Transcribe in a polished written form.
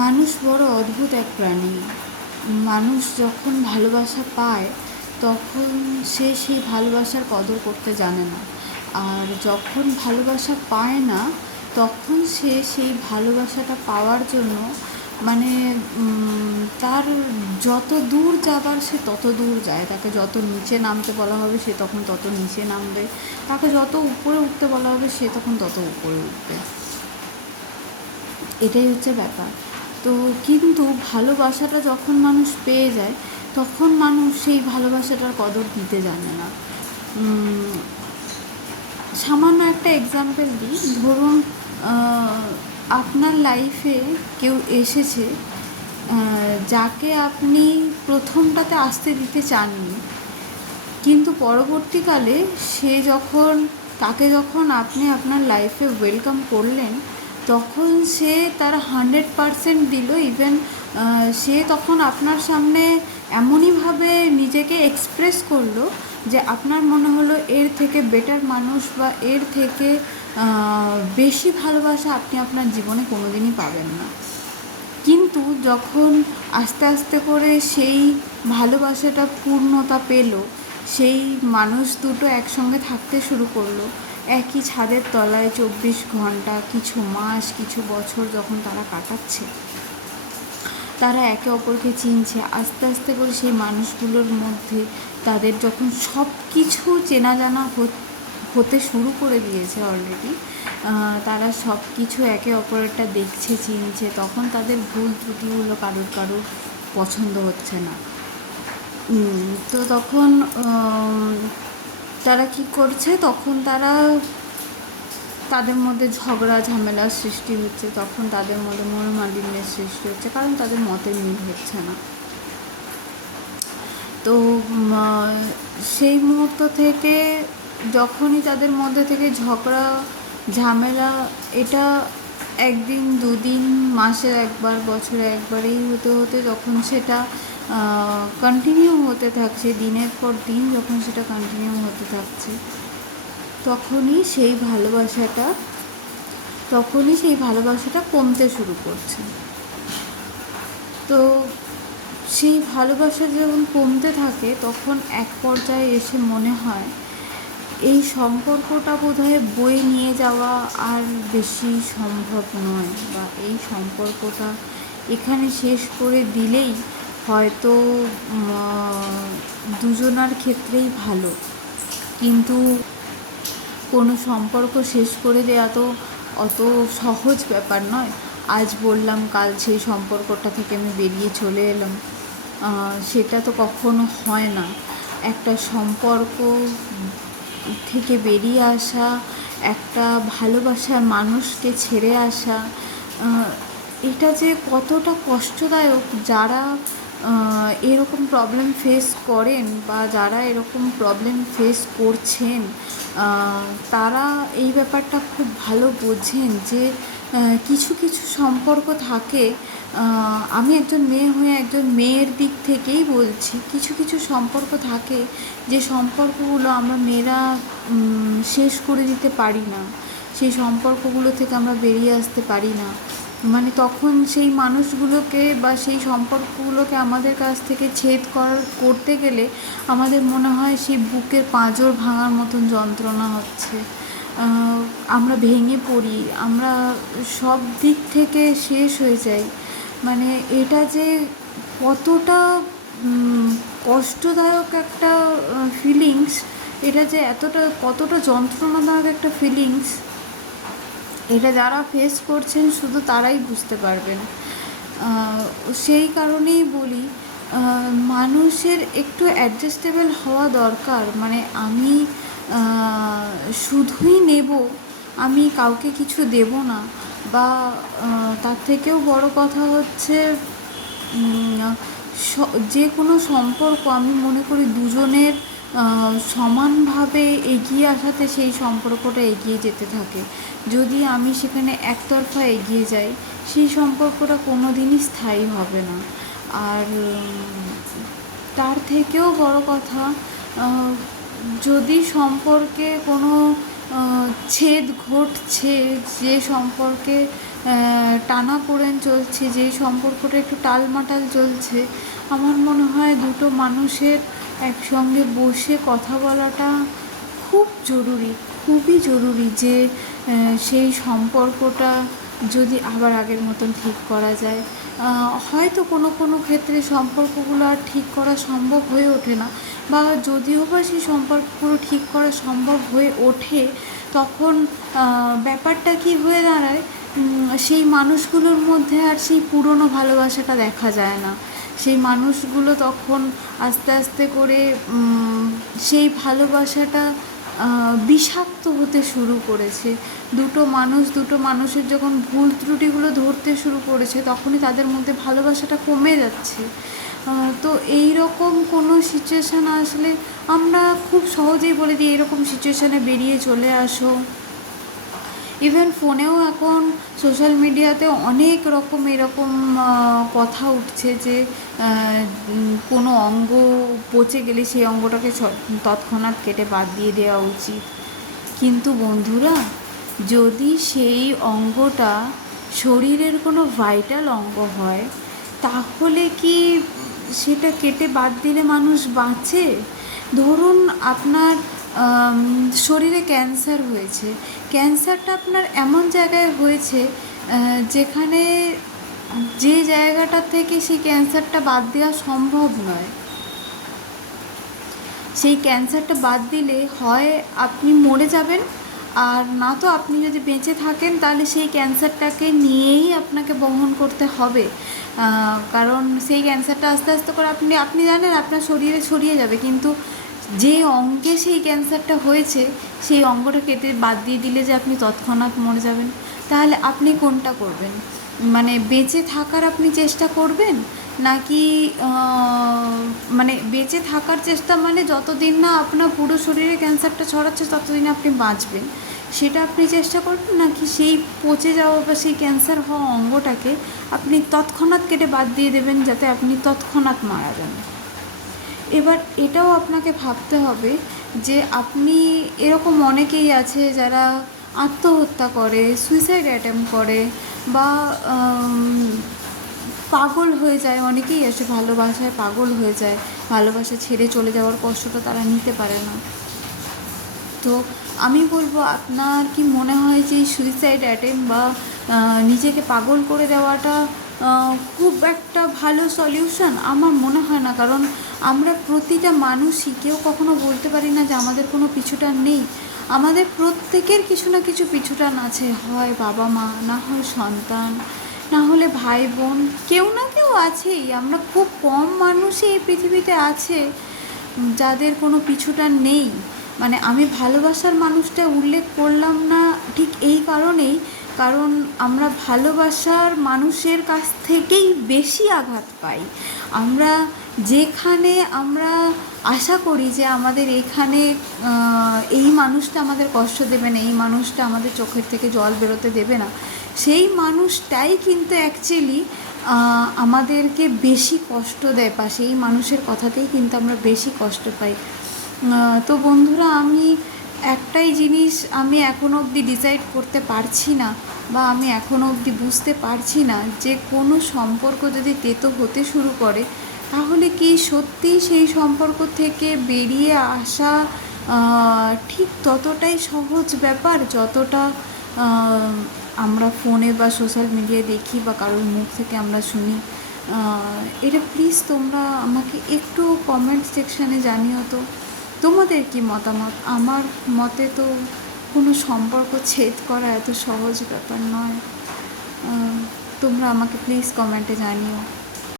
মানুষ বড় অদ্ভুত এক প্রাণী। মানুষ যখন ভালোবাসা পায় তখন সে সেই ভালোবাসার কদর করতে জানে না, আর যখন ভালোবাসা পায় না তখন সে সেই ভালোবাসাটা পাওয়ার জন্য মানে তার যত দূর যাবার সে তত দূর যায়। তাকে যত নিচে নামতে বলা হবে সে তখন তত নিচে নামবে, তাকে যত উপরে উঠতে বলা হবে সে তখন তত উপরে উঠবে। এটাই হচ্ছে ব্যাপার। তো কিন্তু ভালোবাসাটা যখন মানুষ পেয়ে যায় তখন মানুষ সেই ভালোবাসাটার কদর দিতে জানে না। সামান্য একটা এক্সাম্পল দিই, ধরুন আপনার লাইফে কেউ এসেছে যাকে আপনি প্রথমটাতে আসতে দিতে চাননি, কিন্তু পরবর্তীকালে তাকে যখন আপনি আপনার লাইফে ওয়েলকাম করলেন তখন সে তার 100% দিল। ইভেন সে তখন আপনার সামনে এমনইভাবে নিজেকে এক্সপ্রেস করলো যে আপনার মনে হলো এর থেকে বেটার মানুষ বা এর থেকে বেশি ভালোবাসা আপনি আপনার জীবনে কোনোদিনই পাবেন না। কিন্তু যখন আস্তে আস্তে করে সেই ভালোবাসাটা পূর্ণতা পেল, সেই মানুষ দুটো একসঙ্গে থাকতে শুরু করলো একই ছাদের তলায় 24 ঘন্টা, কিছু মাস কিছু বছর যখন তারা কাটাচ্ছে, তারা একে অপরকে চিনছে, আস্তে আস্তে করে সেই মানুষগুলোর মধ্যে তাদের যখন সব কিছু চেনা জানা হতে শুরু করে দিয়েছে অলরেডি, তারা সব কিছু একে অপরেরটা দেখছে, চিনছে, তখন তাদের ভুল ত্রুটিগুলো কারোর পছন্দ হচ্ছে না। তো তখন তারা কি করছে, তখন তাদের মধ্যে ঝগড়া ঝামেলার সৃষ্টি হচ্ছে, তখন তাদের মধ্যে মনোমালিন্যের সৃষ্টি হচ্ছে, কারণ তাদের মতের মিল হচ্ছে না। তো সেই মুহূর্ত থেকে যখনই তাদের মধ্যে থেকে ঝগড়া ঝামেলা এটা একদিন দুদিন, মাসে একবার, বছরে একবার এই হতে হতে যখন সেটা কন্টিনিউ হতে থাকছে, দিনের পর দিন যখন সেটা কন্টিনিউ হতে থাকছে, তখনই সেই ভালোবাসাটা কমতে শুরু করছে। তো সেই ভালোবাসা যখন কমতে থাকে তখন এক পর্যায়ে এসে মনে হয় এই সম্পর্কটা বোধহয় বয়ে নিয়ে যাওয়া আর বেশি সম্ভব নয়, বা এই সম্পর্কটা এখানে শেষ করে দিলেই হয়তো দুজনার ক্ষেত্রেই ভালো। কিন্তু কোনো সম্পর্ক শেষ করে দেওয়া তো অত সহজ ব্যাপার নয়। আজ বললাম কাল সেই সম্পর্কটা থেকে আমি বেরিয়ে চলে এলাম, সেটা তো কখনো হয় না। একটা সম্পর্ক থেকে বেরিয়ে আসা, একটা ভালোবাসার মানুষকে ছেড়ে আসা, এটা যে কতটা কষ্টদায়ক, যারা এরকম প্রবলেম ফেস করেন বা যারা এরকম প্রবলেম ফেস করছেন তারা এই ব্যাপারটা খুব ভালো বোঝেন যে কিছু কিছু সম্পর্ক থাকে, আমি একজন মেয়ে হয়ে একজন মেয়ের দিক থেকেই বলছি, কিছু কিছু সম্পর্ক থাকে যে সম্পর্কগুলো আমরা মেয়েরা শেষ করে দিতে পারি না, সেই সম্পর্কগুলো থেকে আমরা বেরিয়ে আসতে পারি না। মানে তখন সেই মানুষগুলোকে বা সেই সম্পর্কগুলোকে আমাদের কাছ থেকে করতে গেলে আমাদের মনে হয় সেই বুকের পাঁজর ভাঙার মতন যন্ত্রণা হচ্ছে, আমরা ভেঙে পড়ি, আমরা সব দিক থেকে শেষ হয়ে যাই। মানে এটা যে কতটা কষ্টদায়ক একটা ফিলিংস, এটা যে কতটা যন্ত্রণাদায়ক একটা ফিলিংস, এটা যারা ফেস করছেন শুধু তারাই বুঝতে পারবেন। সেই কারণেই বলি মানুষের একটু অ্যাডজাস্টেবল হওয়া দরকার। মানে আমি শুধুই নেব, আমি কাউকে কিছু দেব না, বা তার থেকেও বড় কথা হচ্ছে যে কোনো সম্পর্ক আমি মনে করি দুজনের সমানভাবে এগিয়ে আসাতে সেই সম্পর্কটা এগিয়ে যেতে থাকে। যদি আমি সেখানে একতরফা এগিয়ে যাই সেই সম্পর্কটা কোনো দিনই স্থায়ী হবে না। আর তার থেকেও বড় কথা, যদি সম্পর্কে কোনো ছেদ ঘটছে, যে সম্পর্কে টানাপোড়েন চলছে, যে সম্পর্কটা একটু টালমাটাল চলছে, আমার মনে হয় দুটো মানুষের একসঙ্গে বসে কথা বলাটা খুব জরুরি, খুবই জরুরি, যে সেই সম্পর্কটা যদি আবার আগের মতন ঠিক করা যায়। হয়তো কোনো কোনো ক্ষেত্রে সম্পর্কগুলো আর ঠিক করা সম্ভব হয়ে ওঠে না, বা যদিও বা সেই সম্পর্কগুলো ঠিক করা সম্ভব হয়ে ওঠে, তখন ব্যাপারটা কি হয়ে দাঁড়ায়, সেই মানুষগুলোর মধ্যে আর সেই পুরনো ভালোবাসাটা দেখা যায় না। সেই মানুষগুলো তখন আস্তে আস্তে করে সেই ভালোবাসাটা বিষাক্ত হতে শুরু করেছে। দুটো মানুষের যখন ভুল ত্রুটিগুলো ধরতে শুরু করেছে, তখনই তাদের মধ্যে ভালোবাসাটা কমে যাচ্ছে। তো এই রকম কোনো সিচুয়েশান আসলে আমরা খুব সহজেই বলে দিই এরকম সিচুয়েশানে বেরিয়ে চলে আসো। ইভেন ফোনেও এখন সোশ্যাল মিডিয়াতে অনেক রকম এরকম কথা উঠছে যে কোনো অঙ্গ পচে গেলে সেই অঙ্গটাকে তৎক্ষণাৎ কেটে বাদ দিয়ে দেওয়া উচিত। কিন্তু বন্ধুরা, যদি সেই অঙ্গটা শরীরের কোনো ভাইটাল অঙ্গ হয়, তাহলে কি সেটা কেটে বাদ দিলে মানুষ বাঁচে? ধরুন আপনার শরীরে ক্যান্সার হয়েছে, ক্যান্সারটা আপনার এমন জায়গায় হয়েছে যেখানে যে জায়গাটা থেকে সেই ক্যান্সারটা বাদ দেওয়া সম্ভব নয়। সেই ক্যান্সারটা বাদ দিলে হয় আপনি মরে যাবেন, আর না তো আপনি যদি বেঁচে থাকেন তাহলে সেই ক্যান্সারটাকে নিয়েই আপনাকে বহন করতে হবে। কারণ সেই ক্যান্সারটা আস্তে আস্তে করে আপনি জানেন আপনার শরীরে ছড়িয়ে যাবে, কিন্তু যে অঙ্গে সেই ক্যান্সারটা হয়েছে সেই অঙ্গটা কেটে বাদ দিয়ে দিলে যে আপনি তৎক্ষণাৎ মরে যাবেন, তাহলে আপনি কোনটা করবেন? মানে বেঁচে থাকার আপনি চেষ্টা করবেন, নাকি মানে বেঁচে থাকার চেষ্টা মানে যতদিন না আপনার পুরো শরীরে ক্যান্সারটা ছড়াচ্ছে ততদিন আপনি বাঁচবেন, সেটা আপনি চেষ্টা করবেন, নাকি সেই পচে যাওয়া বা সেই ক্যান্সার হওয়া অঙ্গটাকে আপনি তৎক্ষণাৎ কেটে বাদ দিয়ে দেবেন যাতে আপনি তৎক্ষণাৎ মারা যান? এবার এটাও আপনাকে ভাবতে হবে যে আপনি, এরকম অনেকেই আছে যারা আত্মহত্যা করে, সুইসাইড অ্যাটেম্প করে, বা পাগল হয়ে যায়। অনেকেই আছে ভালোবাসায় পাগল হয়ে যায়, ভালোবাসা ছেড়ে চলে যাওয়ার কষ্টটা তারা নিতে পারে না। তো আমি বলবো, আপনার কি মনে হয় যে সুইসাইড অ্যাটেম্প বা নিজেকে পাগল করে দেওয়াটা খুব একটা ভালো সলিউশন? আমার মনে হয় না, কারণ আমরা প্রতিটা মানুষই কেউ কখনো বলতে পারি না যে আমাদের কোনো পিছুটান নেই। আমাদের প্রত্যেকের কিছু না কিছু পিছুটান আছে, হয় বাবা মা, না হয় সন্তান, না হলে ভাই বোন, কেউ না কেউ আছেই। আমরা খুব কম মানুষই এই পৃথিবীতে আছে যাদের কোনো পিছুটান নেই। মানে আমি ভালোবাসার মানুষটা উল্লেখ করলাম না ঠিক এই কারণেই, কারণ আমরা ভালোবাসার মানুষের কাছ থেকেই বেশি আঘাত পাই। আমরা যেখানে আমরা আশা করি যে আমাদের এখানে এই মানুষটা আমাদের কষ্ট দেবে না, এই মানুষটা আমাদের চোখের থেকে জল বেরোতে দেবে না, সেই মানুষটাই কিন্তু অ্যাকচুয়ালি আমাদেরকে বেশি কষ্ট দেয়, বা সেই মানুষের কথাতেই কিন্তু আমরা বেশি কষ্ট পাই। তো বন্ধুরা, আমি একটাই জিনিস আমি এখনও অবধি ডিসাইড করতে পারছি না, বা আমি এখনও অবধি বুঝতে পারছি না যে কোনো সম্পর্ক যদি তেতো হতে শুরু করে, তাহলে কি সত্যিই সেই সম্পর্ক থেকে বেরিয়ে আসা ঠিক ততটাই সহজ ব্যাপার যতটা আমরা ফোনে বা সোশ্যাল মিডিয়ায় দেখি বা কারোর মুখ থেকে আমরা শুনি? এটা প্লিজ তোমরা আমাকে একটু কমেন্ট সেকশানে জানিও তো তোমাদের কি মতামত। আমার মতে তো কোনো সম্পর্ক ছেদ করা এত সহজ ব্যাপার নয়। তোমরা আমাকে প্লিজ কমেন্টে জানিও।